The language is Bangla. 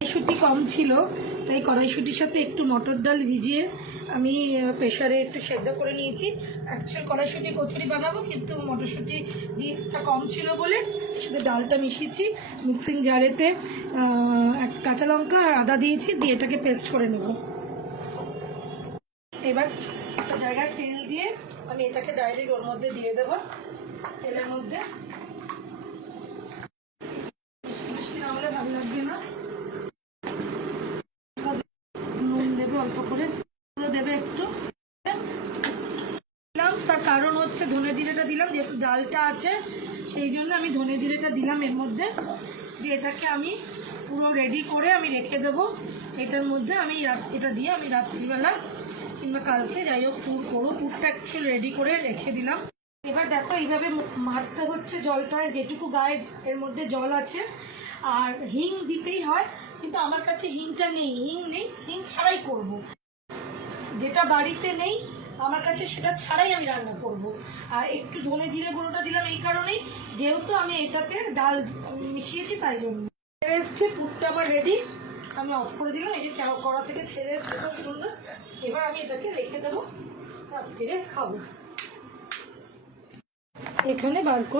কড়াইশুঁটি কম ছিল, তাই কড়াইশুঁটির সাথে একটু মটর ডাল ভিজিয়ে আমি প্রেশারে একটু সেদ্ধ করে নিয়েছি। অ্যাকচুয়ালি কড়াইশুঁটি কচুরি বানাবো, কিন্তু মটরশুঁটি দিয়েটা কম ছিল বলে এর সাথে ডালটা মিশিয়েছি। মিক্সিং জারেতে কাঁচা লঙ্কা আর আদা দিয়েছি, দিয়ে এটাকে পেস্ট করে নেব। এবার একটা জায়গায় তেল দিয়ে আমি এটাকে ডাইরেক্ট ওর মধ্যে দিয়ে দেবো। তেলের মধ্যে মিষ্টি না হলে ভালো লাগবে না। নুন দেবে অল্প করে, দেবে একটু। তার কারণ হচ্ছে ধনে জিরেটা দিলাম, যেহেতু ডালটা আছে সেই জন্য আমি ধনে জিরেটা দিলাম এর মধ্যে। দিয়ে এটাকে আমি পুরো রেডি করে আমি রেখে দেবো। এটার মধ্যে আমি এটা দিয়ে আমি রাত্রিবেলা কিংবা কালকে যাই হোক পুর করবো। পুরটা একটু রেডি করে রেখে দিলাম। এবার দেখো এইভাবে মারতে হচ্ছে জলটা, যেটুকু গায়ে এর মধ্যে জল আছে। আর হিং দিতেই হয়, কিন্তু আমার কাছে হিংটা নেই, হিং ছাড়াই করব। যেটা বাড়িতে নেই আমার কাছে সেটা ছাড়াই আমি রান্না করব। আর একটু ধনে জিরে গুঁড়োটা দিলাম এই কারণেই, যেহেতু আমি এটাতে ডাল মিশিয়েছি তাই জন্য। ছেড়ে এসছে পুরটা আমার রেডি, আমি অফ করে দিলাম। এই যে কড়া থেকে ছেড়ে এসছে খুব সুন্দর। এবার আমি এটাকে রেখে দেবো, রাত্রিরে খাবো। এখানে বার করে